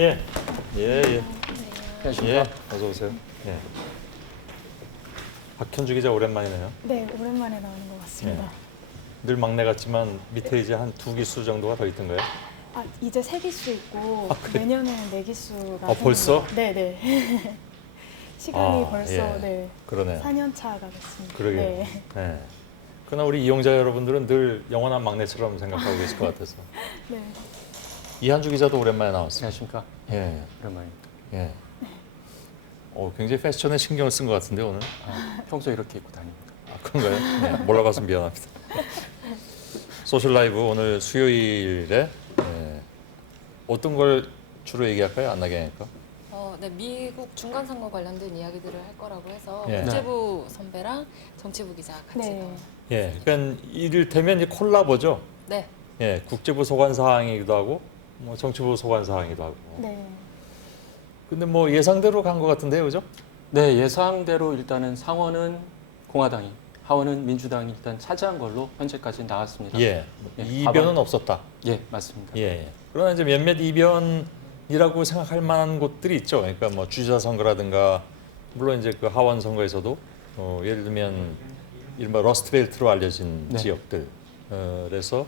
예, 예. 안녕하십니까. 어서 오세요. 예. 박현주 기자 오랜만이네요. 네, 오랜만에 나오는 것 같습니다. 예. 늘 막내 같지만 밑에 이제 한 2기수 정도가 더 있던 거예요? 아, 이제 3기수 있고 그래? 내년에는 4기수가 벌써? 네, 네. 시간이 벌써 예. 네. 그러네요. 4년 차가 됐습니다. 그러게. 네. 예. 그러나 우리 이용자 여러분들은 늘 영원한 막내처럼 생각하고 계실 것 같아서. 네. 이한주 기자도 오랜만에 나왔어요. 안녕하십니까. 예, 오랜만입니다. 예. 굉장히 패션에 신경을 쓴 것 같은데 오늘. 평소에 이렇게 입고 다닙니다. 아, 그런가요? 네, 몰라봐서 미안합니다. 소셜 라이브 오늘 수요일에 어떤 걸 주로 얘기할까요? 안나경일까? 네, 미국 중간 선거 관련된 이야기들을 할 거라고 해서 예. 국제부 선배랑 정치부 기자 같이 네. 예, 그러니까 이를테면 이 콜라보죠. 네. 예, 국제부 소관 사항이기도 하고, 뭐 정치부 소관 사항이기도 하고. 네. 근데 뭐 예상대로 간 것 같은데요, 그죠? 네, 예상대로 일단은 상원은 공화당이, 하원은 민주당이 일단 차지한 걸로 현재까지 나왔습니다. 예, 예, 이변은 없었다. 예, 맞습니다. 예. 그러나 이제 몇몇 이변이라고 생각할 만한 곳들이 있죠. 그러니까 뭐 주지사 선거라든가, 물론 이제 그 하원 선거에서도 예를 들면 이른바 러스트벨트로 알려진 네. 지역들, 그래서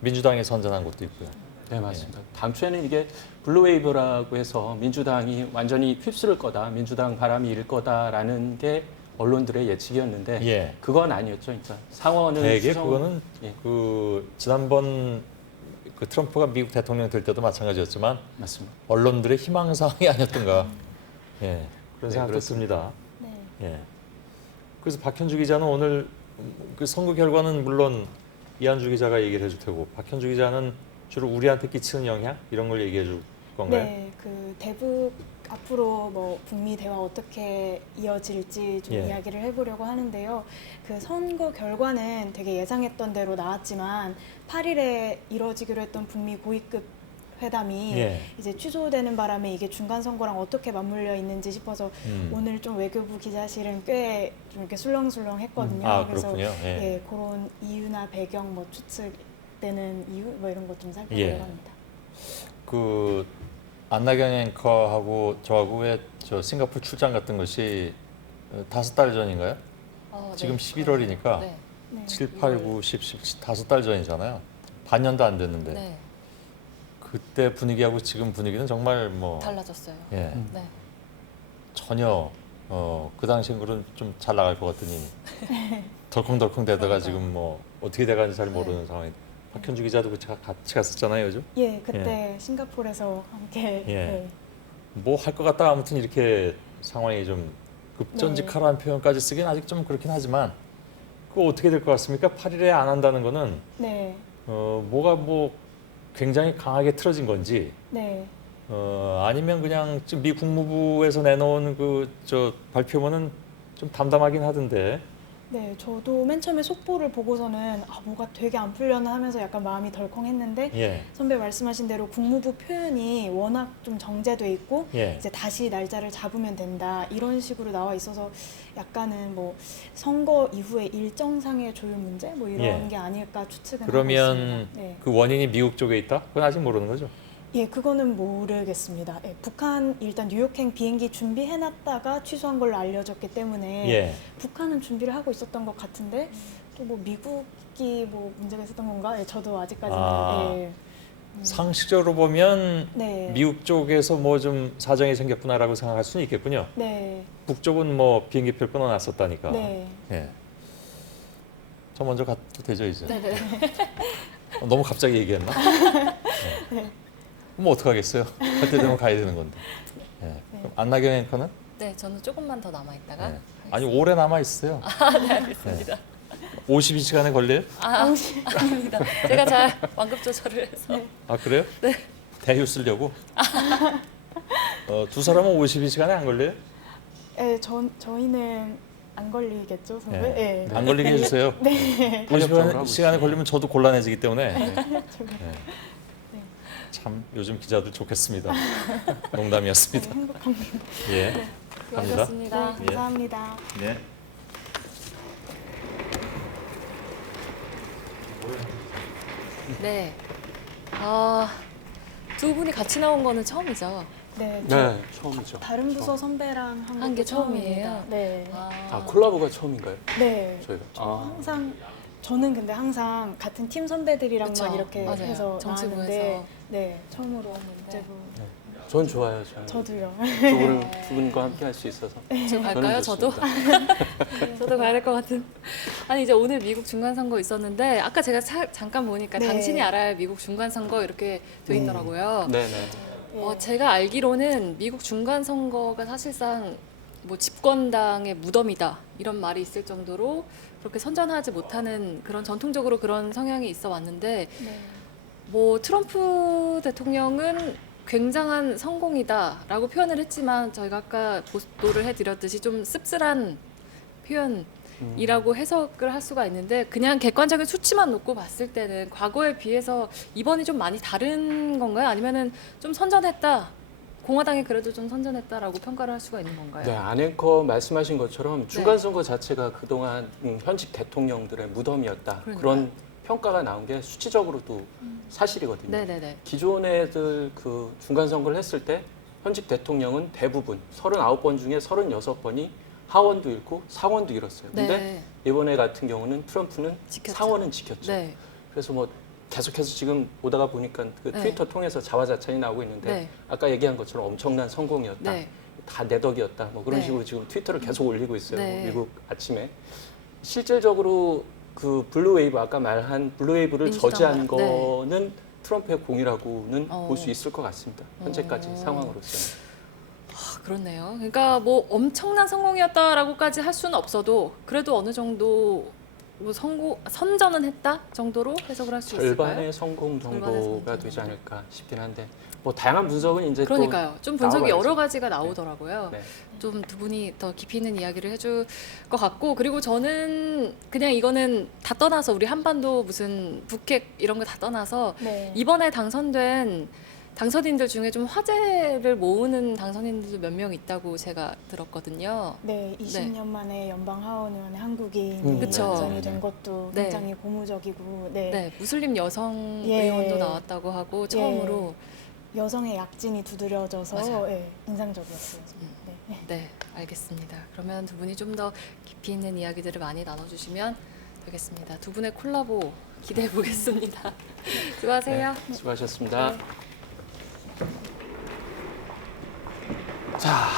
민주당이 선전한 곳도 있고요. 네, 맞습니다. 당초에는 이게 블루웨이브라고 해서 민주당이 완전히 휩쓸을 거다, 민주당 바람이 일 거다라는 게 언론들의 예측이었는데 예. 그건 아니었죠. 그러니까 상원은 대개 수성- 그거는 예, 그 지난번 그 트럼프가 미국 대통령 될 때도 마찬가지였지만 맞습니다. 언론들의 희망사항이 아니었던가. 예, 그런 네, 생각도 듭니다. 네. 예. 그래서 박현주 기자는 오늘 그 선거 결과는 물론 이한주 기자가 얘기를 해줄 테고 박현주 기자는 주로 우리한테 끼치는 영향 이런 걸 얘기해 줄 건가요? 네, 그 대북 앞으로 뭐 북미 대화 어떻게 이어질지 좀 예. 이야기를 해보려고 하는데요. 그 선거 결과는 되게 예상했던 대로 나왔지만 8일에 이뤄지기로 했던 북미 고위급 회담이 예. 이제 취소되는 바람에 이게 중간 선거랑 어떻게 맞물려 있는지 싶어서 오늘 좀 외교부 기자실은 꽤 좀 이렇게 술렁술렁했거든요. 아, 그래서 그렇군요. 예. 예, 그런 이유나 배경 뭐 추측되는 이유 뭐 이런 것 좀 살펴보려고 예. 합니다. 그 안나경 앵커하고 저하고 왜 저 싱가포르 출장 갔던 것이 5달 전인가요? 지금 11월이니까 네. 네. 7, 8, 9, 10, 11, 5달 전이잖아요. 반년도 안 됐는데 네. 그때 분위기하고 지금 분위기는 정말 뭐 달라졌어요. 예, 네. 전혀 그 당시엔 그런 좀 잘 나갈 것 같더니 덜컹덜컹 되다가 지금 뭐 어떻게 돼가는지 잘 모르는 상황이. 박현주 기자도 같이 갔었잖아요, 요즘. 예, 그때 싱가포르에서 함께 예. 네. 뭐 할 것 같다가 아무튼 이렇게 상황이 좀 급전직하라는 표현까지 쓰긴 아직 좀 그렇긴 하지만 그거 어떻게 될 것 같습니까? 8일에 안 한다는 거는 네, 뭐가 뭐 굉장히 강하게 틀어진 건지 네, 아니면 그냥 지금 미 국무부에서 내놓은 그 저 발표문은 좀 담담하긴 하던데. 네. 저도 맨 처음에 속보를 보고서는 아, 뭐가 되게 안 풀려나 하면서 약간 마음이 덜컹했는데 예, 선배 말씀하신 대로 국무부 표현이 워낙 좀 정제돼 있고 예. 이제 다시 날짜를 잡으면 된다 이런 식으로 나와 있어서 약간은 뭐 선거 이후에 일정상의 조율 문제 뭐 이런 예. 게 아닐까 추측은 그러면 하고 있습니다. 네. 그 원인이 미국 쪽에 있다? 그건 아직 모르는 거죠. 예, 그거는 모르겠습니다. 예, 북한 일단 뉴욕행 비행기 준비해놨다가 취소한 걸로 알려졌기 때문에 예. 북한은 준비를 하고 있었던 것 같은데 또 뭐 미국이 뭐 문제가 있었던 건가? 예, 저도 아직까지는 아. 예. 상식적으로 보면 네, 미국 쪽에서 뭐 좀 사정이 생겼구나라고 생각할 수는 있겠군요. 네, 북쪽은 뭐 비행기표 끊어놨었다니까. 네. 예. 저 먼저 가도 되죠 이제. 네네. 너무 갑자기 얘기했나? 네. 그럼 어떡하겠어요? 할 때 되면 가야 되는 건데. 예. 그럼 안나경 앵커는? 네, 저는 조금만 더 남아 있다가 예. 아니 오래 남아 있어요. 네, 알겠습니다. 52시간에 걸려요? 아닙니다. 제가 잘 완급 조절을 해서. 아 그래요? 네. 대휴 쓰려고? 두 사람은 52시간에 안 걸려요? 예, 저희는 안 걸리겠죠, 선배? 예. 예. 안 걸리게 해주세요. 네. 52시간에 걸리면 저도 곤란해지기 때문에. 네. 참 요즘 기자들 좋겠습니다. 농담이었습니다. 행복합니다. 예. 갑니다. 수고하셨습니다. 네, 감사합니다. 네. 네. 두 분이 같이 나온 거는 처음이죠. 네, 네, 처음이죠. 다른 부서 선배랑 한 한 게 것도 처음입니다. 처음이에요? 네. 아, 콜라보가 처음인가요? 네. 저희가. 항상 저는 근데 항상 같은 팀 선배들이랑만 그쵸. 이렇게 맞아요. 해서 정치부에서. 나왔는데 네 처음으로 했는데. 국제부 전 좋아요. 저는. 저도요. 저 오늘 두 분과 함께 할 수 있어서. 지금 갈까요? 저도? 좋습니다. 저도 가야 될 것 같은. 아니 이제 오늘 미국 중간 선거 있었는데 아까 제가 잠깐 보니까 네. 당신이 알아야 할 미국 중간 선거 이렇게 돼 있더라고요. 네네. 제가 알기로는 미국 중간 선거가 사실상 뭐 집권당의 무덤이다 이런 말이 있을 정도로 그렇게 선전하지 못하는 그런 전통적으로 그런 성향이 있어 왔는데 네. 뭐 트럼프 대통령은 굉장한 성공이다라고 표현을 했지만 저희가 아까 보도를 해드렸듯이 좀 씁쓸한 표현이라고 해석을 할 수가 있는데 그냥 객관적인 수치만 놓고 봤을 때는 과거에 비해서 이번이 좀 많이 다른 건가요? 아니면은 좀 선전했다? 공화당이 그래도 좀 선전했다라고 평가를 할 수가 있는 건가요? 네, 안앵커 말씀하신 것처럼 중간 선거 자체가 그동안 현직 대통령들의 무덤이었다. 그러니까요. 그런 평가가 나온 게 수치적으로도 사실이거든요. 네네네. 기존 애들 그 중간 선거를 했을 때 현직 대통령은 대부분 39번 중에 36번이 하원도 잃고 상원도 잃었어요. 근데 네. 이번에 같은 경우는 트럼프는 지켰죠. 상원은 지켰죠. 네. 그래서 뭐 계속해서 지금 보다가 보니까 그 네. 트위터 통해서 자화자찬이 나오고 있는데 네. 아까 얘기한 것처럼 엄청난 성공이었다. 네. 다 내 덕이었다. 뭐 그런 네. 식으로 지금 트위터를 계속 올리고 있어요. 네. 미국 아침에. 실질적으로 그 블루웨이브 아까 말한 블루웨이브를 민주당 저지한 말- 네. 거는 트럼프의 공이라고는 어. 볼 수 있을 것 같습니다. 현재까지 어. 상황으로서는. 그렇네요. 그러니까 뭐 엄청난 성공이었다라고까지 할 수는 없어도 그래도 어느 정도 뭐 선전은 했다 정도로 해석을 할 수 있을까요? 절반의 성공 절반의 정도가 성공 되지 않을까 싶긴 한데 뭐 다양한 분석은 이제 그러니까요. 좀 분석이 나와봐야죠. 여러 가지가 나오더라고요. 네. 좀 두 분이 더 깊이 있는 이야기를 해줄 것 같고 그리고 저는 그냥 이거는 다 떠나서 우리 한반도 무슨 북핵 이런 거 다 떠나서 네. 이번에 당선된 당선인들 중에 좀 화제를 모으는 당선인들도 몇 명 있다고 제가 들었거든요. 네, 20년 만에 연방 하원 의원의 한국인이 그쵸. 당선이 된 것도 네. 굉장히 고무적이고, 네. 네, 무슬림 여성 예. 의원도 나왔다고 하고 처음으로 여성의 약진이 두드려져서 맞아요. 예, 인상적이었어요. 네. 네, 알겠습니다. 그러면 두 분이 좀 더 깊이 있는 이야기들을 많이 나눠주시면 되겠습니다. 두 분의 콜라보 기대해 보겠습니다. 수고하세요. 네, 수고하셨습니다. 네. 자,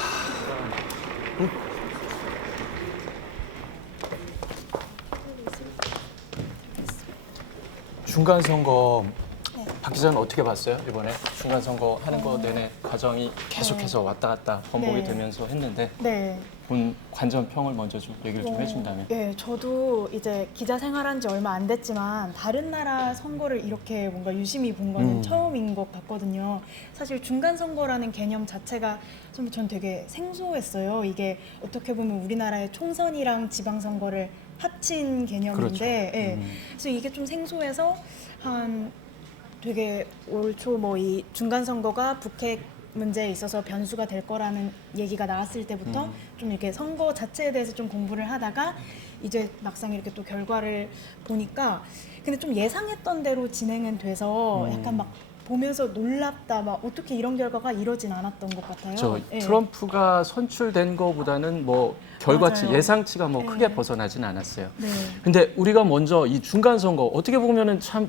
중간 선거 네. 박 기자는 어떻게 봤어요? 이번에 중간 선거 하는 거 내내 과정이 계속해서 왔다 갔다 번복이 네. 되면서 했는데 네. 본 관전 평을 먼저 좀 얘기를 좀 해준다면. 네, 저도 이제 기자 생활한 지 얼마 안 됐지만 다른 나라 선거를 이렇게 뭔가 유심히 본 거는 처음인 것 같거든요. 사실 중간 선거라는 개념 자체가 전 되게 생소했어요. 이게 어떻게 보면 우리나라의 총선이랑 지방선거를 합친 개념인데, 그렇죠. 예. 그래서 이게 좀 생소해서 한 되게 올 초 뭐 이 중간 선거가 북핵 문제에 있어서 변수가 될 거라는 얘기가 나왔을 때부터 좀 이렇게 선거 자체에 대해서 좀 공부를 하다가 이제 막상 이렇게 또 결과를 보니까 근데 좀 예상했던 대로 진행은 돼서 약간 막 보면서 놀랍다 막 어떻게 이런 결과가 이러진 않았던 것 같아요. 저 예. 트럼프가 선출된 거보다는 뭐 결과치 맞아요. 예상치가 뭐 네. 크게 벗어나진 않았어요. 네. 근데 우리가 먼저 이 중간 선거 어떻게 보면은 참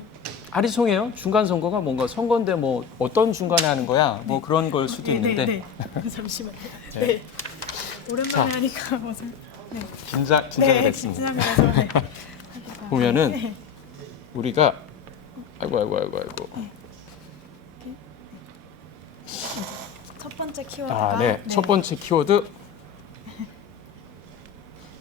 아리송해요. 중간 선거가 뭔가 선거인데 뭐 어떤 중간에 하는 거야? 뭐 그런 걸 수도 있는데 네. 잠시만요. 네. 네. 오랜만에 자. 하니까 무슨 긴장이 네, 됐습니다. 긴장돼서 네. 보면은 네. 우리가 아이고 첫 번째 키워드가 네. 첫 번째 키워드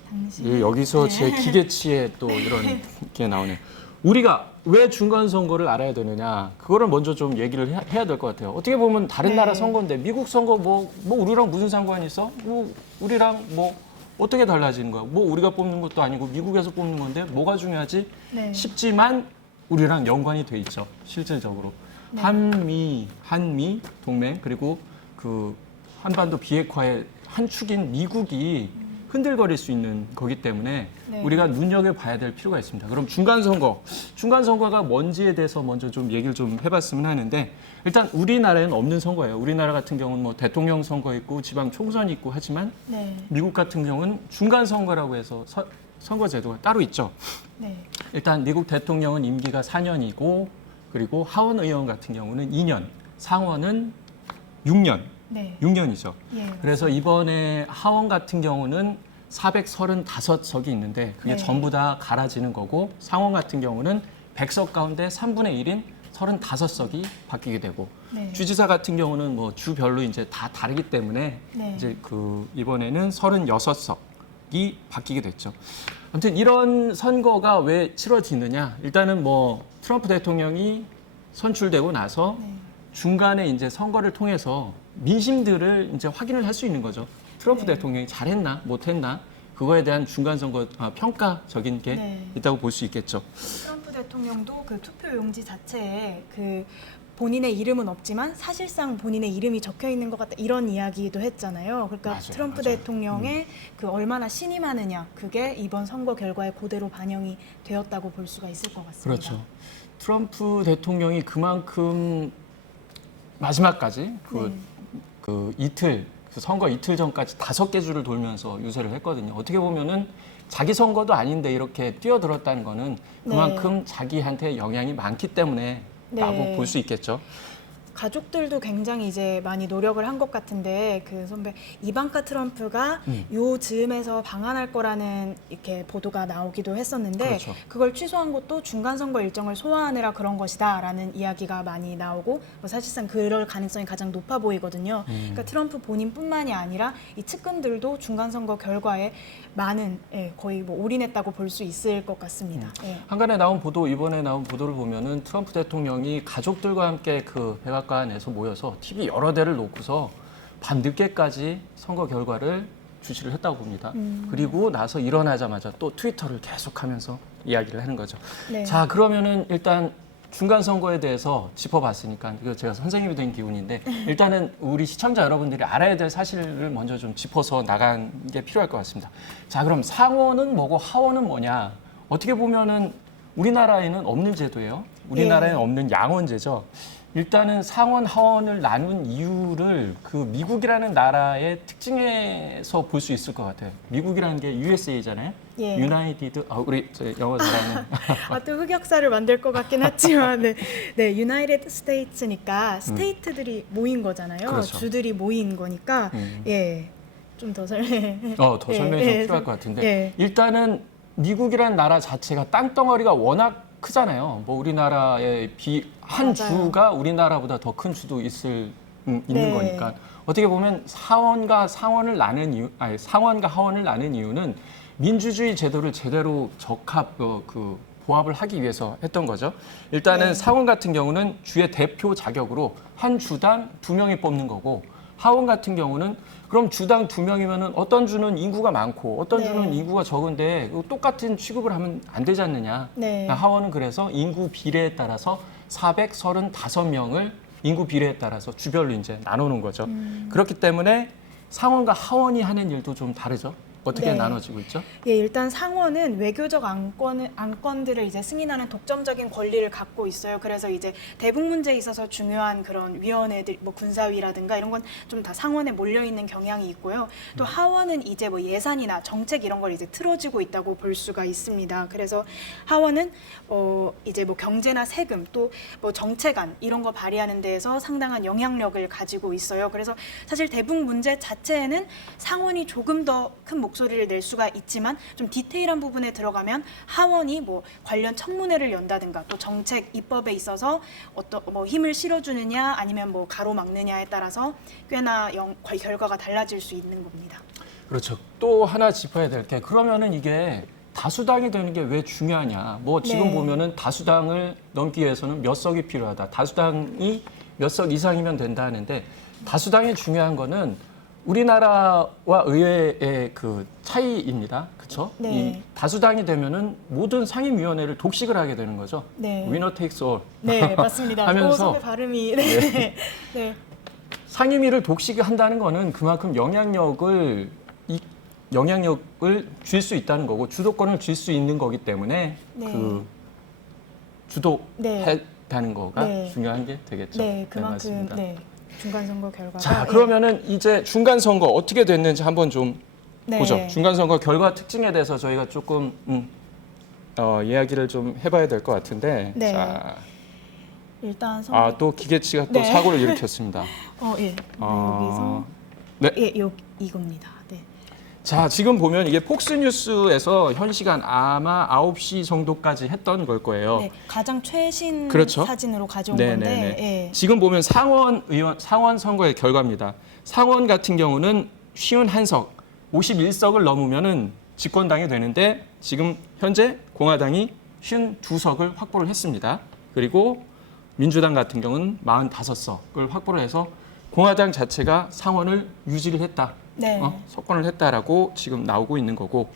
당신 여기서 네. 제 기계치에 또 이런 게 나오네요. 우리가 왜 중간 선거를 알아야 되느냐? 그거를 먼저 좀 얘기를 해야 될 것 같아요. 어떻게 보면 다른 네. 나라 선거인데 미국 선거 뭐 우리랑 무슨 상관이 있어? 뭐 우리랑 뭐 어떻게 달라지는 거야? 뭐 우리가 뽑는 것도 아니고 미국에서 뽑는 건데 뭐가 중요하지? 네. 싶지만 우리랑 연관이 돼 있죠. 실질적으로. 네. 한미 동맹 그리고 그 한반도 비핵화의 한 축인 미국이 흔들거릴 수 있는 거기 때문에 네. 우리가 눈여겨봐야 될 필요가 있습니다. 그럼 중간선거가 뭔지에 대해서 먼저 좀 얘기를 좀 해봤으면 하는데 일단 우리나라에는 없는 선거예요. 우리나라 같은 경우는 뭐 대통령 선거 있고 지방 총선이 있고 하지만 네. 미국 같은 경우는 중간선거라고 해서 선거 제도가 따로 있죠. 네. 일단 미국 대통령은 임기가 4년이고 그리고 하원 의원 같은 경우는 2년, 상원은 6년, 네. 6년이죠. 예. 그래서 이번에 하원 같은 경우는 435석이 있는데 그게 네. 전부 다 갈아지는 거고 상원 같은 경우는 100석 가운데 3분의 1인 35석이 바뀌게 되고 네. 주지사 같은 경우는 뭐 주별로 이제 다 다르기 때문에 네. 이제 그 이번에는 36석이 바뀌게 됐죠. 아무튼 이런 선거가 왜 치러지느냐? 일단은 뭐 트럼프 대통령이 선출되고 나서 네. 중간에 이제 선거를 통해서 민심들을 이제 확인을 할 수 있는 거죠. 트럼프 네. 대통령이 잘했나 못했나 그거에 대한 중간 선거 평가적인 게 네. 있다고 볼 수 있겠죠. 트럼프 대통령도 그 투표 용지 자체에 그 본인의 이름은 없지만 사실상 본인의 이름이 적혀 있는 것 같다 이런 이야기도 했잖아요. 그러니까 맞아요, 트럼프 맞아요. 대통령의 그 얼마나 신임하느냐 그게 이번 선거 결과에 그대로 반영이 되었다고 볼 수가 있을 것 같습니다. 그렇죠. 트럼프 대통령이 그만큼 마지막까지 그 이틀 그 선거 이틀 전까지 5개 주를 돌면서 유세를 했거든요. 어떻게 보면은 자기 선거도 아닌데 이렇게 뛰어들었다는 거는 그만큼 자기한테 영향이 많기 때문에 라고 네. 볼 수 있겠죠. 가족들도 굉장히 이제 많이 노력을 한 것 같은데 그 선배 이방카 트럼프가 요 즈음에서 방한할 거라는 이렇게 보도가 나오기도 했었는데 그렇죠. 그걸 취소한 것도 중간 선거 일정을 소화하느라 그런 것이다라는 이야기가 많이 나오고 뭐 사실상 그럴 가능성이 가장 높아 보이거든요. 그러니까 트럼프 본인뿐만이 아니라 이 측근들도 중간 선거 결과에 많은 거의 뭐 올인했다고 볼 수 있을 것 같습니다. 예. 한간에 이번에 나온 보도를 보면은 트럼프 대통령이 가족들과 함께 그 백악관에서 모여서 TV 여러 대를 놓고서 밤 늦게까지 선거 결과를 주시를 했다고 봅니다. 그리고 나서 일어나자마자 또 트위터를 계속하면서 이야기를 하는 거죠. 네. 자, 그러면은 일단 중간 선거에 대해서 짚어봤으니까 이거 제가 선생님이 된 기분인데 일단은 우리 시청자 여러분들이 알아야 될 사실을 먼저 좀 짚어서 나간 게 필요할 것 같습니다. 자, 그럼 상원은 뭐고 하원은 뭐냐? 어떻게 보면은 우리나라에는 없는 제도예요. 우리나라에는 예. 없는 양원제죠. 일단은 상원, 하원을 나눈 이유를 그 미국이라는 나라의 특징에서 볼 수 있을 것 같아요. 미국이라는 게 USA잖아요. 예. 유나이티드, 우리 영어 잘하는. 또 흑역사를 만들 것 같긴 하지만 네, 유나이티드 스테이츠니까 스테이트들이 모인 거잖아요. 그렇죠. 주들이 모인 거니까 예. 좀 더 더 설명이 좀 필요할 것 같은데 예. 일단은 미국이라는 나라 자체가 땅덩어리가 워낙 크잖아요. 뭐 우리나라의 한 맞아요. 주가 우리나라보다 더 큰 주도 있는 네. 거니까 어떻게 보면 상원과 하원을 나눈 이유는 민주주의 제도를 제대로 보합을 하기 위해서 했던 거죠. 일단은 네. 상원 같은 경우는 주의 대표 자격으로 한 주당 2명이 뽑는 거고 하원 같은 경우는 그럼 주당 2명이면은 어떤 주는 인구가 많고 어떤 네. 주는 인구가 적은데 똑같은 취급을 하면 안 되지 않느냐. 네. 하원은 그래서 인구 비례에 따라서 435명을 인구 비례에 따라서 주별로 이제 나누는 거죠. 그렇기 때문에 상원과 하원이 하는 일도 좀 다르죠. 어떻게 네. 나눠지고 있죠? 예, 일단 상원은 외교적 안건들을 이제 승인하는 독점적인 권리를 갖고 있어요. 그래서 이제 대북 문제에 있어서 중요한 그런 위원회들, 뭐 군사위라든가 이런 건 좀 다 상원에 몰려 있는 경향이 있고요. 또 하원은 이제 뭐 예산이나 정책 이런 걸 이제 틀어지고 있다고 볼 수가 있습니다. 그래서 하원은 이제 뭐 경제나 세금 또 뭐 정책안 이런 거 발의하는 데에서 상당한 영향력을 가지고 있어요. 그래서 사실 대북 문제 자체에는 상원이 조금 더 큰 목소리를 낼 수가 있지만 좀 디테일한 부분에 들어가면 하원이 뭐 관련 청문회를 연다든가 또 정책 입법에 있어서 어떤 뭐 힘을 실어주느냐 아니면 뭐 가로막느냐에 따라서 꽤나 결과가 달라질 수 있는 겁니다. 그렇죠. 또 하나 짚어야 될 게 그러면은 이게 다수당이 되는 게 왜 중요하냐. 뭐 지금 네. 보면은 다수당을 넘기 위해서는 몇 석이 필요하다. 다수당이 몇 석 이상이면 된다 하는데 다수당이 중요한 거는 우리나라와 의회의 그 차이입니다. 그렇죠? 네. 이 다수당이 되면은 모든 상임위원회를 독식을 하게 되는 거죠. 네. Winner takes all. 네, 맞습니다. 하면서 선배 발음이 네. 네. 상임위를 독식한다는 거는 그만큼 영향력을 영향력을 줄 수 있다는 거고 주도권을 줄 수 있는 거기 때문에 네. 그 주도했다는 거가 네. 중요한 게 되겠죠. 네, 그만큼 맞습니다. 네, 중간 선거 결과가 자, 그러면은 이제 중간 선거 어떻게 됐는지 한번 좀 네. 보죠. 중간 선거 결과 특징에 대해서 저희가 조금 이야기를 좀 해봐야 될 것 같은데. 네. 자, 일단 선거 또 기계치가 또 네. 사고를 일으켰습니다. 예. 네, 여기서 네. 이겁니다. 네. 자, 지금 보면 이게 폭스뉴스에서 현 시간 아마 9시 정도까지 했던 걸 거예요. 네, 가장 최신 그렇죠. 사진으로 가져온 네네네. 건데 예. 지금 보면 상원 선거의 결과입니다. 상원 같은 경우는 51석, 51석을 넘으면은 집권당이 되는데 지금 현재 공화당이 52석을 확보를 했습니다. 그리고 민주당 같은 경우는 45석을 확보를 해서 공화당 자체가 상원을 유지를 했다. 네. 석권을 했다라고 지금 나오고 있는 거고.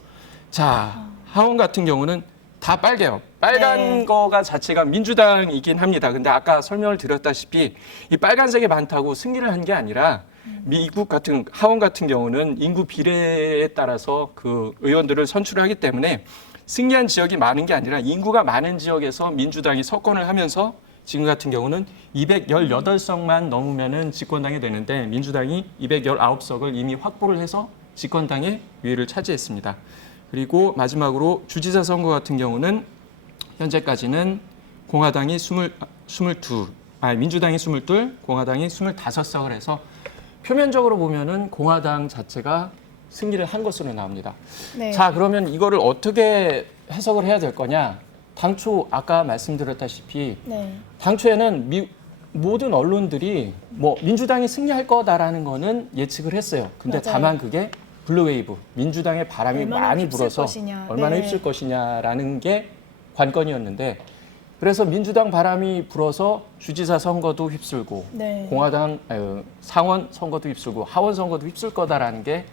자, 하원 같은 경우는 다 빨개요. 빨간 네. 거가 자체가 민주당이긴 합니다. 근데 아까 설명을 드렸다시피 이 빨간색이 많다고 승리를 한 게 아니라 미국 같은 하원 같은 경우는 인구 비례에 따라서 그 의원들을 선출하기 때문에 승리한 지역이 많은 게 아니라 인구가 많은 지역에서 민주당이 석권을 하면서 지금 같은 경우는 218석만 넘으면은 집권당이 되는데 민주당이 219석을 이미 확보를 해서 집권당의 위를 차지했습니다. 그리고 마지막으로 주지사 선거 같은 경우는 현재까지는 공화당이 민주당이 22, 공화당이 25석을 해서 표면적으로 보면은 공화당 자체가 승리를 한 것으로 나옵니다. 네. 자, 그러면 이거를 어떻게 해석을 해야 될 거냐? 당초 아까 말씀드렸다시피 네. 당초에는 모든 언론들이 뭐 민주당이 승리할 거다라는 거는 예측을 했어요. 근데 맞아요. 다만 그게 블루웨이브, 민주당의 바람이 얼마나 많이 휩쓸 불어서 것이냐. 얼마나 네. 휩쓸 것이냐라는 게 관건이었는데 그래서 민주당 바람이 불어서 주지사 선거도 휩쓸고 네. 공화당 상원 선거도 휩쓸고 하원 선거도 휩쓸 거다라는 게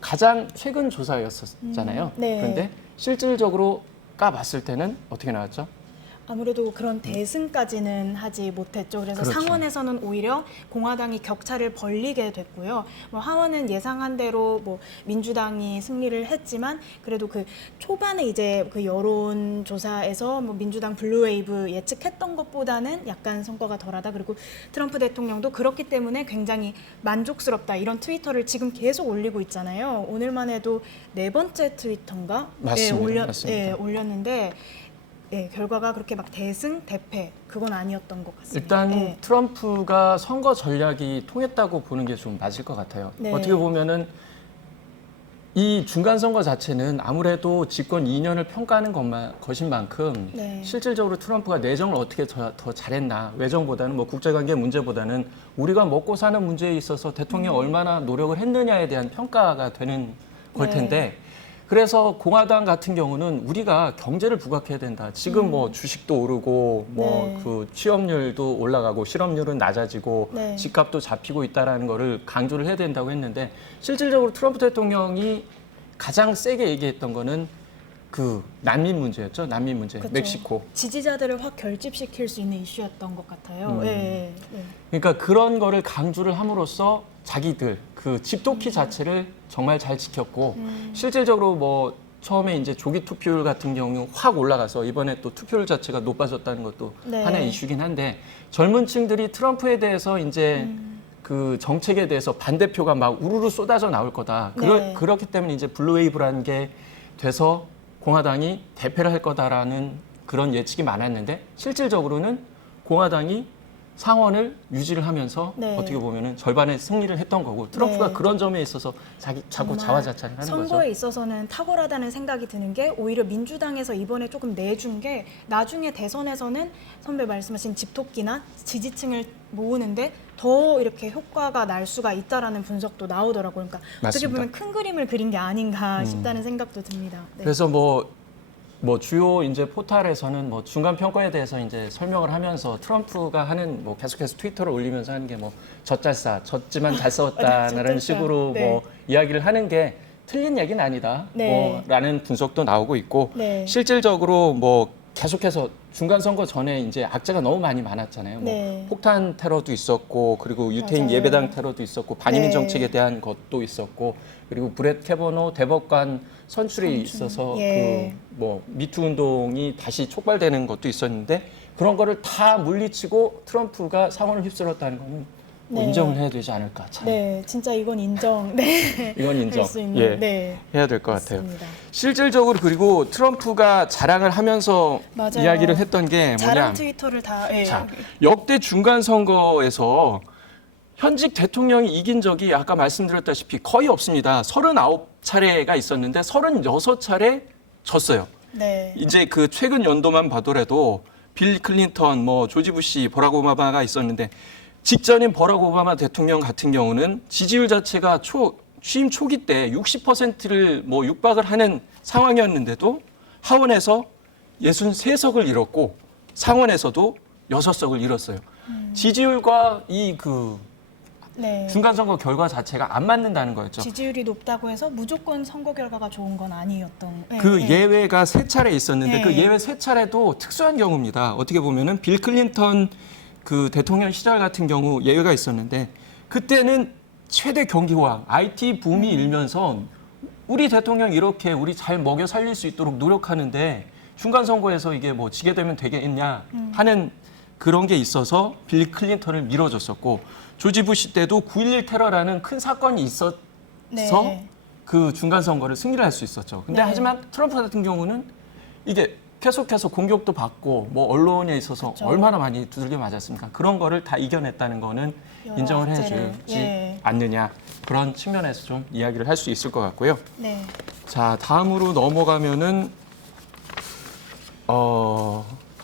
가장 최근 조사였었잖아요. 네. 그런데 실질적으로 까봤을 때는 어떻게 나왔죠? 아무래도 그런 대승까지는 하지 못했죠. 그래서 그렇죠. 상원에서는 오히려 공화당이 격차를 벌리게 됐고요. 뭐 하원은 예상한 대로 뭐 민주당이 승리를 했지만 그래도 그 초반에 이제 그 여론 조사에서 뭐 민주당 블루웨이브 예측했던 것보다는 약간 성과가 덜하다. 그리고 트럼프 대통령도 그렇기 때문에 굉장히 만족스럽다 이런 트위터를 지금 계속 올리고 있잖아요. 오늘만 해도 4번째 트위터인가? 맞습니다. 맞습니다. 올렸는데. 네, 결과가 그렇게 막 대승, 대패 그건 아니었던 것 같습니다. 일단 네. 트럼프가 선거 전략이 통했다고 보는 게 좀 맞을 것 같아요. 네. 어떻게 보면은 이 중간 선거 자체는 아무래도 집권 2년을 평가하는 것인 만큼 네. 실질적으로 트럼프가 내정을 어떻게 더 잘했나 외정보다는 뭐 국제관계 문제보다는 우리가 먹고 사는 문제에 있어서 대통령이 얼마나 노력을 했느냐에 대한 평가가 되는 걸 네. 텐데 그래서 공화당 같은 경우는 우리가 경제를 부각해야 된다. 지금 뭐 주식도 오르고 뭐 네. 그 취업률도 올라가고 실업률은 낮아지고 네. 집값도 잡히고 있다라는 거를 강조를 해야 된다고 했는데 실질적으로 트럼프 대통령이 가장 세게 얘기했던 거는 그 난민 문제였죠. 난민 문제. 그쵸. 멕시코. 지지자들을 확 결집시킬 수 있는 이슈였던 것 같아요. 네. 네. 그러니까 그런 거를 강조를 함으로써 자기들 그 집도키 자체를 정말 잘 지켰고 실질적으로 뭐 처음에 이제 조기 투표율 같은 경우 확 올라가서 이번에 또 투표율 자체가 높아졌다는 것도 네. 하나의 이슈긴 한데 젊은 층들이 트럼프에 대해서 이제 그 정책에 대해서 반대표가 막 우르르 쏟아져 나올 거다. 네. 그렇기 때문에 이제 블루웨이브라는 게 돼서 공화당이 대패를 할 거다라는 그런 예측이 많았는데 실질적으로는 공화당이 상원을 유지를 하면서 네. 어떻게 보면은 절반의 승리를 했던 거고 트럼프가 네. 그런 점에 있어서 자꾸 정말 자화자찬을 하는 거죠. 선거에 있어서는 탁월하다는 생각이 드는 게 오히려 민주당에서 이번에 조금 내준 게 나중에 대선에서는 선배 말씀하신 집토끼나 지지층을 모으는데 더 이렇게 효과가 날 수가 있다라는 분석도 나오더라고요. 그러니까 어떻게 맞습니다. 보면 큰 그림을 그린 게 아닌가 싶다는 생각도 듭니다. 네. 그래서 뭐 주요 이제 포털에서는 뭐 중간 평가에 대해서 이제 설명을 하면서 트럼프가 하는 뭐 계속해서 트위터를 올리면서 하는 게 뭐 젖잘싸 졌지만 잘 싸웠다라는 젖잘싸. 식으로 네. 뭐 이야기를 하는 게 틀린 얘기는 아니다. 네. 뭐라는 분석도 나오고 있고 네. 실질적으로 뭐 계속해서 중간 선거 전에 이제 악재가 너무 많이 많았잖아요. 네. 뭐 폭탄 테러도 있었고, 그리고 유태인 맞아요. 예배당 테러도 있었고, 반이민 네. 정책에 대한 것도 있었고, 그리고 브렛 캐버노 대법관 선출이 있어서 예. 그 뭐 미투 운동이 다시 촉발되는 것도 있었는데 그런 거를 다 물리치고 트럼프가 상원을 휩쓸었다는 거는 뭐 네. 인정을 해야 되지 않을까. 참. 네, 진짜 이건 인정. 네. 이건 인정. 할 수 있는. 예. 네. 해야 될 것 같아요. 맞습니다. 실질적으로 그리고 트럼프가 자랑을 하면서 맞아요. 이야기를 했던 게 자랑 뭐냐. 트위터를 다. 예. 자, 역대 중간 선거에서 현직 대통령이 이긴 적이 아까 말씀드렸다시피 거의 없습니다. 39차례가 있었는데 36차례 졌어요. 네. 이제 그 최근 연도만 봐더라도 빌 클린턴, 뭐 조지 부시, 버락 오바마가 있었는데 직전인 버락 오바마 대통령 같은 경우는 지지율 자체가 취임 초기 때 60%를 뭐 육박을 하는 상황이었는데도 하원에서 63석을 잃었고 상원에서도 6석을 잃었어요. 지지율과 이 그 네. 중간 선거 결과 자체가 안 맞는다는 거였죠. 지지율이 높다고 해서 무조건 선거 결과가 좋은 건 아니었던. 네, 그 네. 예외가 3차례 있었는데 네. 그 예외 3차례도 특수한 경우입니다. 어떻게 보면은 빌 클린턴 그 대통령 시절 같은 경우 예외가 있었는데 그때는 최대 경기왕 IT 붐이 일면서 우리 대통령 이렇게 우리 잘 먹여 살릴 수 있도록 노력하는데 중간 선거에서 이게 뭐 지게 되면 되겠냐 하는 그런 게 있어서 빌 클린턴을 밀어줬었고 조지 부시 때도 9.11 테러라는 큰 사건이 있어서 네. 그 중간 선거를 승리를 할 수 있었죠. 근데 네. 하지만 트럼프 같은 경우는 이게 계속해서 공격도 받고 뭐 언론에 있어서 그렇죠. 얼마나 많이 두들겨 맞았습니까? 그런 거를 다 이겨냈다는 거는 여러 인정을 악재를, 해주지 예. 않느냐 그런 측면에서 좀 이야기를 할 수 있을 것 같고요. 네. 자, 다음으로 넘어가면은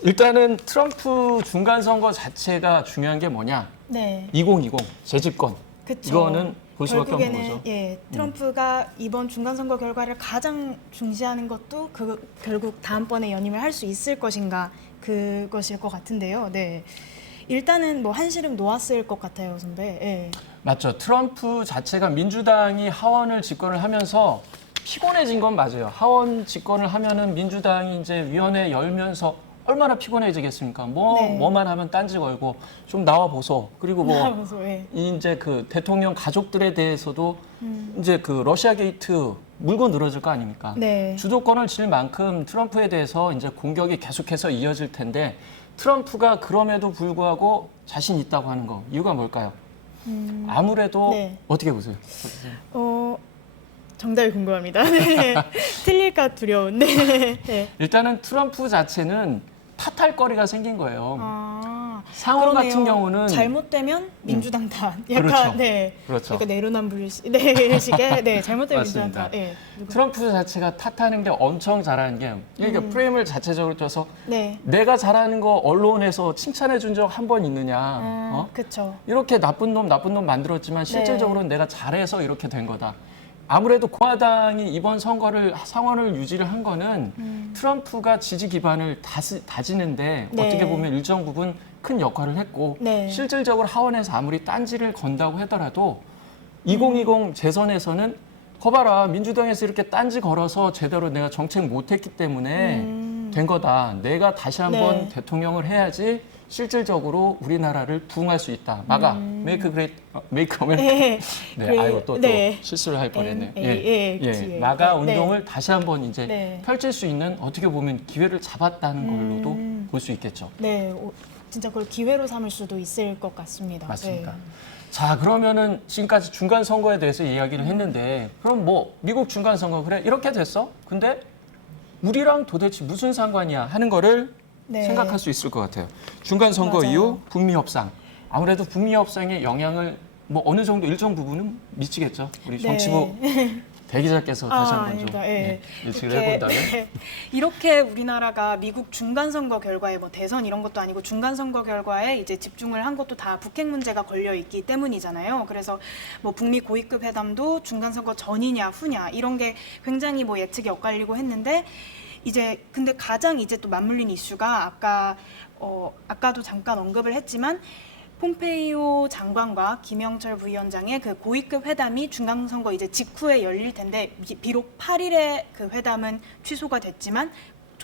일단은 트럼프 중간 선거 자체가 중요한 게 뭐냐? 네. 2020 재집권. 그쵸. 이거는 볼 수밖에 없는 결국에는 거죠. 예, 트럼프가 이번 중간 선거 결과를 가장 중시하는 것도 결국 다음번에 연임을 할 수 있을 것인가 그것일 것 같은데요. 네. 일단은 뭐 한시름 놓았을 것 같아요, 선배. 예. 맞죠. 트럼프 자체가 민주당이 하원을 집권을 하면서 피곤해진 건 맞아요. 하원 집권을 하면은 민주당이 이제 위원회 열면서 얼마나 피곤해지겠습니까? 네. 뭐만 하면 딴지 걸고 좀 나와 보소. 그리고 뭐 그래서, 예. 이제 그 대통령 가족들에 대해서도 이제 그 러시아 게이트 물고 늘어질 거 아닙니까? 네. 주도권을 쥘 만큼 트럼프에 대해서 이제 공격이 계속해서 이어질 텐데 트럼프가 그럼에도 불구하고 자신 있다고 하는 거 이유가 뭘까요? 아무래도 네. 어떻게 보세요? 정답이 궁금합니다. 네. 틀릴까 두려운. 네. 네. 일단은 트럼프 자체는 탓할 거리가 생긴 거예요. 아, 상원 그러네요. 같은 경우는 잘못되면 민주당 탓. 약간 그렇죠. 네. 그렇죠. 약간 내로남불식 네, 식의 네, 잘못되면 민주당 맞습니다. 탓. 예. 트럼프 자체가 탓하는 게 엄청 잘하는 게 그러니까 프레임을 자체적으로 쪄서 네. 내가 잘하는 거 언론에서 칭찬해 준 적 한 번 있느냐? 그렇죠. 이렇게 나쁜 놈 만들었지만 실질적으로는 내가 잘해서 이렇게 된 거다. 아무래도 공화당이 이번 상원을 유지를 한 거는 트럼프가 지지 기반을 다지는데 네. 어떻게 보면 일정 부분 큰 역할을 했고 네. 실질적으로 하원에서 아무리 딴지를 건다고 하더라도 2020 재선에서는 거봐라 민주당에서 이렇게 딴지 걸어서 제대로 내가 정책 못했기 때문에 된 거다. 내가 다시 한번 네. 대통령을 해야지 실질적으로 우리나라를 부흥할 수 있다. 막아. Make America. 네. 네, 아이고 또 네. 실수를 할 뻔했네요. 그치. 마가 네. 운동을 다시 한번 이제 네. 펼칠 수 있는 어떻게 보면 기회를 잡았다는 걸로도 볼 수 있겠죠. 네. 진짜 그걸 기회로 삼을 수도 있을 것 같습니다. 맞습니다. 네. 자, 그러면은 지금까지 중간 선거에 대해서 이야기를 했는데 그럼 뭐 미국 중간 선거 그래 이렇게 됐어? 근데 우리랑 도대체 무슨 상관이야 하는 거를 네. 생각할 수 있을 것 같아요. 중간 선거 맞아요. 이후 북미 협상. 아무래도 북미 협상의 영향을 뭐 어느 정도 일정 부분은 미치겠죠. 우리 정치부 대기자께서 다시 한번 좀 아닙니다. 예. 예측을 이렇게, 해본다면. 네. 이렇게 우리나라가 미국 중간 선거 결과에 뭐 대선 이런 것도 아니고 중간 선거 결과에 이제 집중을 한 것도 다 북핵 문제가 걸려 있기 때문이잖아요. 그래서 뭐 북미 고위급 회담도 중간 선거 전이냐 후냐 이런 게 굉장히 뭐 예측이 엇갈리고 했는데 이제 근데 가장 이제 또 맞물린 이슈가 아까도 잠깐 언급을 했지만 폼페이오 장관과 김영철 부위원장의 그 고위급 회담이 중간선거 이제 직후에 열릴 텐데 비록 8일에 그 회담은 취소가 됐지만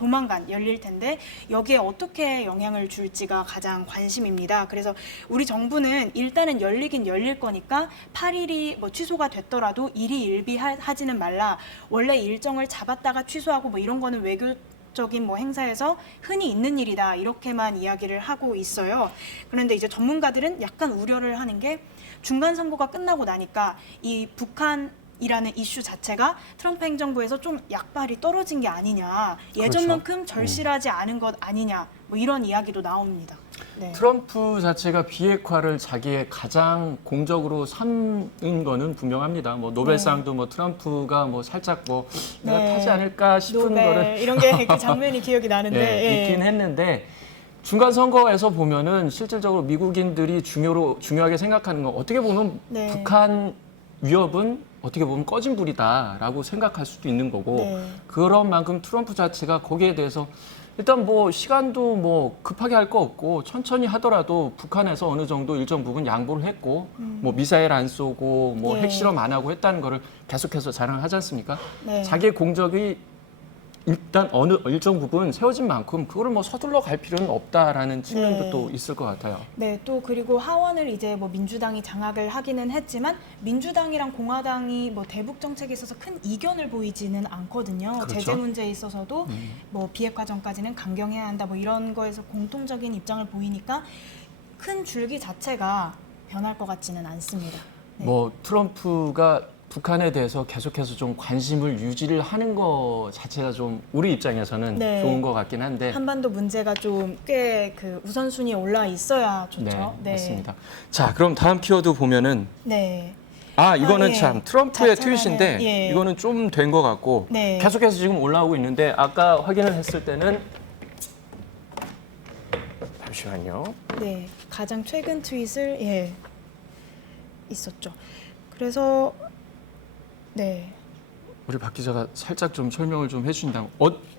조만간 열릴 텐데 여기에 어떻게 영향을 줄지가 가장 관심입니다. 그래서 우리 정부는 일단은 열리긴 열릴 거니까 8일이 뭐 취소가 됐더라도 일희일비하지는 말라. 원래 일정을 잡았다가 취소하고 뭐 이런 거는 외교적인 뭐 행사에서 흔히 있는 일이다. 이렇게만 이야기를 하고 있어요. 그런데 이제 전문가들은 약간 우려를 하는 게 중간 선거가 끝나고 나니까 이 북한이라는 이슈 자체가 트럼프 행정부에서 좀 약발이 떨어진 게 아니냐, 예전만큼 절실하지 않은 것 아니냐, 뭐 이런 이야기도 나옵니다. 네. 트럼프 자체가 비핵화를 자기의 가장 공적으로 삼은 거는 분명합니다. 뭐 노벨상도 뭐 트럼프가 뭐 살짝 뭐 내가 네. 타지 않을까 싶은 노벨 거를 이런 게 그 장면이 기억이 나는데 네, 있긴 했는데 중간 선거에서 보면은 실질적으로 미국인들이 중요하게 생각하는 건 어떻게 보면 네. 북한 위협은 어떻게 보면 꺼진 불이다라고 생각할 수도 있는 거고 네. 그런 만큼 트럼프 자체가 거기에 대해서 일단 뭐 시간도 뭐 급하게 할 거 없고 천천히 하더라도 북한에서 어느 정도 일정 부분 양보를 했고 뭐 미사일 안 쏘고 뭐 네. 핵실험 안 하고 했다는 거를 계속해서 자랑하지 않습니까? 네. 자기의 공적이 일단 어느 일정 부분 세워진 만큼 그거를 뭐 서둘러 갈 필요는 없다라는 측면도 네. 또 있을 것 같아요. 네, 또 그리고 하원을 이제 뭐 민주당이 장악을 하기는 했지만 민주당이랑 공화당이 뭐 대북 정책에 있어서 큰 이견을 보이지는 않거든요. 그렇죠. 제재 문제에 있어서도 뭐 비핵화 전까지는 강경해야 한다 뭐 이런 거에서 공통적인 입장을 보이니까 큰 줄기 자체가 변할 것 같지는 않습니다. 네. 뭐 트럼프가 북한에 대해서 계속해서 좀 관심을 유지를 하는 거 자체가 좀 우리 입장에서는 네. 좋은 것 같긴 한데. 한반도 문제가 좀 꽤 그 우선순위에 올라 있어야 좋죠. 네, 맞습니다. 자, 그럼 다음 키워드 보면은 네. 이거는 예. 참 트럼프의 자차라는- 트윗인데 예. 이거는 좀 된 것 같고 네. 계속해서 지금 올라오고 있는데 아까 확인을 했을 때는 잠시만요. 네, 가장 최근 트윗을 있었죠. 그래서 네, 우리 박 기자가 살짝 좀 설명을 좀 해주신다면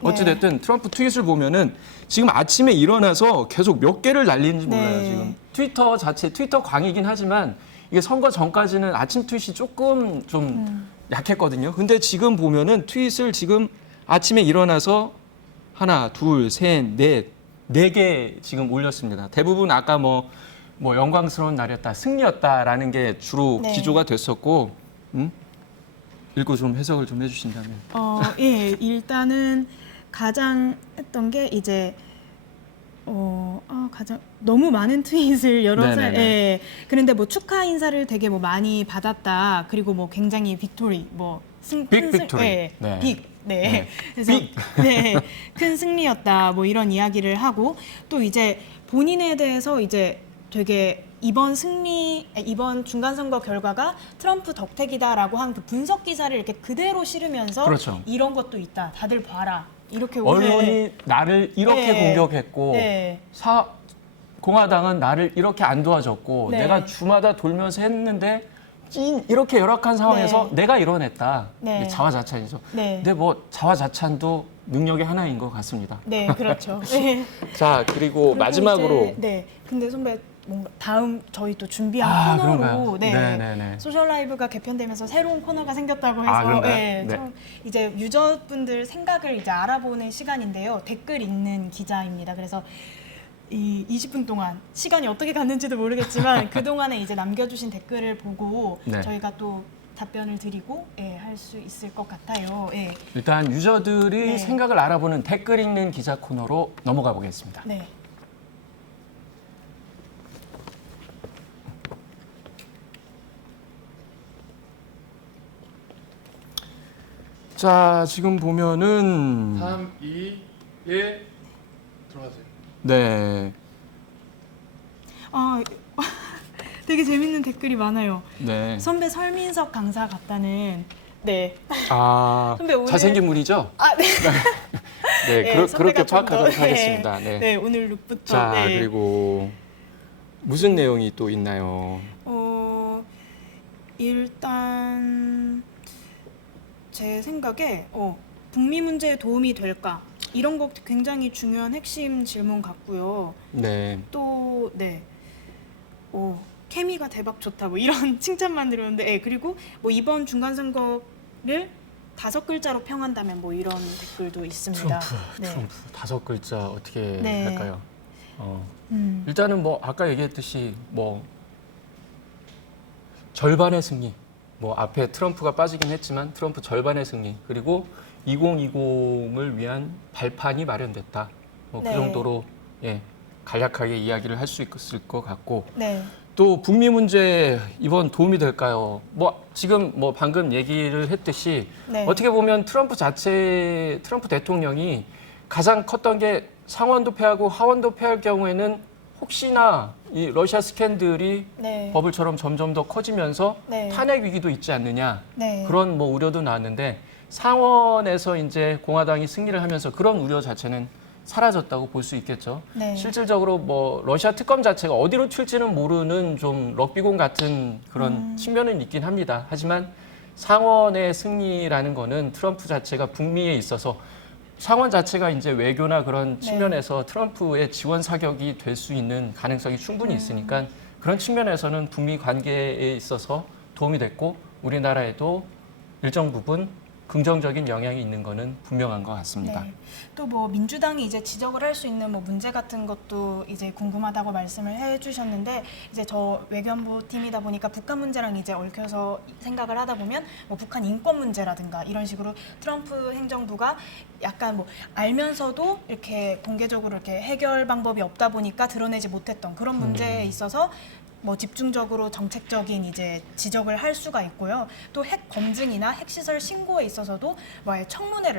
어찌됐든 트럼프 트윗을 보면은 지금 아침에 일어나서 계속 몇 개를 날리는지 네. 몰라요. 지금 트위터 자체 트위터 광이긴 하지만 이게 선거 전까지는 아침 트윗이 조금 좀 약했거든요. 근데 지금 보면은 트윗을 지금 아침에 일어나서 하나, 둘, 셋, 넷, 4개 지금 올렸습니다. 대부분 아까 뭐 영광스러운 날이었다, 승리였다라는 게 주로 네. 기조가 됐었고, 읽고 좀 해석을 좀 해주신다면. 예, 일단은 가장 했던 게 이제 가장 너무 많은 트윗을 여러 살, 네네네. 예. 그런데 뭐 축하 인사를 되게 뭐 많이 받았다. 그리고 뭐 굉장히 빅토리, 뭐 빅 빅토리. 예, 네. 빅, 네. 네. 그래서 빅. 네, 큰 승리였다. 뭐 이런 이야기를 하고 또 이제 본인에 대해서 이제 되게 이번 중간 선거 결과가 트럼프 덕택이다라고 한 그 분석 기사를 이렇게 그대로 실으면서 그렇죠. 이런 것도 있다. 다들 봐라. 이렇게 언론이 나를 이렇게 네. 공격했고 네. 공화당은 나를 이렇게 안 도와줬고 네. 내가 주마다 돌면서 했는데 이렇게 열악한 상황에서 네. 내가 이뤄냈다. 네. 이게 자화자찬이죠. 네. 근데 뭐 자화자찬도 능력의 하나인 것 같습니다. 네, 그렇죠. 네. 자, 그리고 마지막으로 이제, 네. 근데 선배 뭔가 다음 저희 또 준비한 코너로 그런가요? 네. 네네네. 소셜 라이브가 개편되면서 새로운 코너가 생겼다고 해서 그런가요? 네, 네. 좀 이제 유저분들 생각을 이제 알아보는 시간인데요. 댓글 읽는 기자입니다. 그래서 이 20분 동안 시간이 어떻게 갔는지도 모르겠지만 그 동안에 이제 남겨주신 댓글을 보고 네. 저희가 또 답변을 드리고 할 수 있을 것 같아요. 예. 일단 유저들이 네. 생각을 알아보는 댓글 읽는 기자 코너로 넘어가 보겠습니다. 네. 자, 지금 보면은 3, 2, 1 들어가세요. 네. 되게 재밌는 댓글이 많아요. 네. 선배 설민석 강사 같다는 네. 선배 오늘- 잘생긴 분이죠? 네. 네, 네, 그렇게 선배가 좀 파악하도록 더, 하겠습니다. 네. 네, 오늘 룩부터. 자, 네. 그리고 무슨 내용이 또 있나요? 일단 제 생각에 북미 문제에 도움이 될까? 이런 거 굉장히 중요한 핵심 질문 같고요. 네. 또 네. 케미가 대박 좋다 뭐 이런 칭찬만 들었는데 그리고 뭐 이번 중간 선거를 5글자로 평한다면 뭐 이런 댓글도 있습니다. 트럼프 5글자 어떻게 네. 할까요? 음. 일단은 뭐 아까 얘기했듯이 뭐 절반의 승리. 뭐 앞에 트럼프가 빠지긴 했지만 트럼프 절반의 승리. 그리고 2020을 위한 발판이 마련됐다. 뭐 그 네. 정도로 예, 간략하게 이야기를 할 수 있을 것 같고 네. 또 북미 문제 이번 도움이 될까요? 뭐 지금 뭐 방금 얘기를 했듯이 네. 어떻게 보면 트럼프 대통령이 가장 컸던 게 상원도 패하고 하원도 패할 경우에는 혹시나 이 러시아 스캔들이 네. 버블처럼 점점 더 커지면서 네. 탄핵 위기도 있지 않느냐 네. 그런 뭐 우려도 나왔는데 상원에서 이제 공화당이 승리를 하면서 그런 우려 자체는 사라졌다고 볼 수 있겠죠. 네. 실질적으로 뭐 러시아 특검 자체가 어디로 튈지는 모르는 좀 럭비공 같은 그런 측면은 있긴 합니다. 하지만 상원의 승리라는 거는 트럼프 자체가 북미에 있어서 상원 자체가 이제 외교나 그런 네. 측면에서 트럼프의 지원 사격이 될 수 있는 가능성이 충분히 있으니까 그런 측면에서는 북미 관계에 있어서 도움이 됐고 우리나라에도 일정 부분 긍정적인 영향이 있는 거는 분명한 것 같습니다. 네. 또 뭐 민주당이 이제 지적을 할 수 있는 뭐 문제 같은 것도 이제 궁금하다고 말씀을 해주셨는데 이제 저 외교안보 팀이다 보니까 북한 문제랑 이제 얽혀서 생각을 하다 보면 뭐 북한 인권 문제라든가 이런 식으로 트럼프 행정부가 약간 뭐 알면서도 이렇게 공개적으로 이렇게 해결 방법이 없다 보니까 드러내지 못했던 그런 문제에 있어서 뭐 집중적으로 정책적인 이제 지적을 할 수가 있고요. 또 핵 검증이나 핵시설 신고에 있어서도 뭐 아예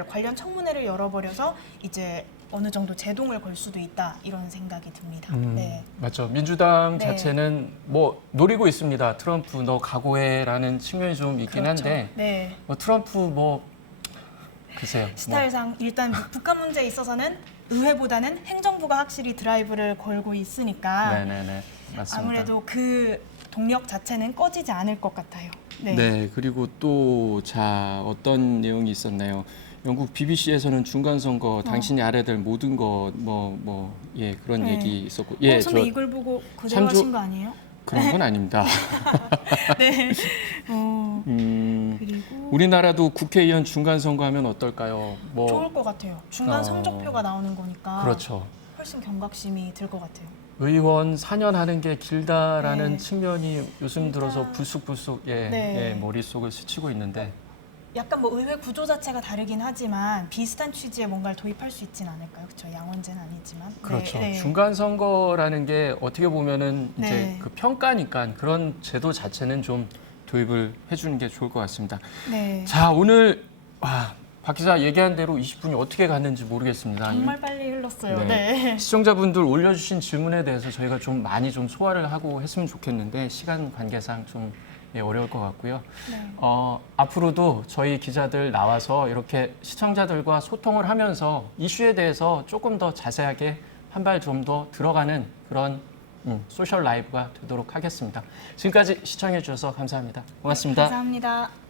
관련 청문회를 열어버려서 이제 어느 정도 제동을 걸 수도 있다 이런 생각이 듭니다. 네. 맞죠. 민주당 네. 자체는 뭐 노리고 있습니다. 트럼프 너 각오해라는 측면이 좀 있긴 그렇죠. 한데 네. 뭐 트럼프 뭐 글쎄요. 뭐 스타일상 일단 북한 문제에 있어서는 의회보다는 행정부가 확실히 드라이브를 걸고 있으니까 네네네 맞습니다. 아무래도 그 동력 자체는 꺼지지 않을 것 같아요. 네. 네, 그리고 또 자 어떤 내용이 있었나요? 영국 BBC에서는 중간 선거 당신이 알아야 될 모든 것 예 그런 네. 얘기 있었고 예 선배 저 이걸 보고 그대로 참조- 하신 거 아니에요? 그런 건 아닙니다. 네. 그리고 우리나라도 국회의원 중간 선거하면 어떨까요? 뭐 좋을 것 같아요. 중간 어. 성적표가 나오는 거니까 그렇죠. 훨씬 경각심이 들 것 같아요. 의원 4년 하는 게 길다라는 네. 측면이 요즘 들어서 일단- 불쑥불쑥 네. 머릿속을 스치고 있는데 약간 뭐 의회 구조 자체가 다르긴 하지만 비슷한 취지의 뭔가를 도입할 수 있진 않을까요? 그렇죠. 양원제는 아니지만. 그렇죠. 네. 중간 선거라는 게 어떻게 보면은 이제 네. 그 평가니까 그런 제도 자체는 좀 도입을 해주는 게 좋을 것 같습니다. 네. 자 오늘 박 기자 얘기한 대로 20분이 어떻게 갔는지 모르겠습니다. 정말 빨리 흘렀어요. 네. 네. 시청자분들 올려주신 질문에 대해서 저희가 좀 많이 좀 소화를 하고 했으면 좋겠는데 시간 관계상 좀 어려울 것 같고요. 네. 앞으로도 저희 기자들 나와서 이렇게 시청자들과 소통을 하면서 이슈에 대해서 조금 더 자세하게 한 발 좀 더 들어가는 그런 소셜 라이브가 되도록 하겠습니다. 지금까지 시청해 주셔서 감사합니다. 고맙습니다. 감사합니다.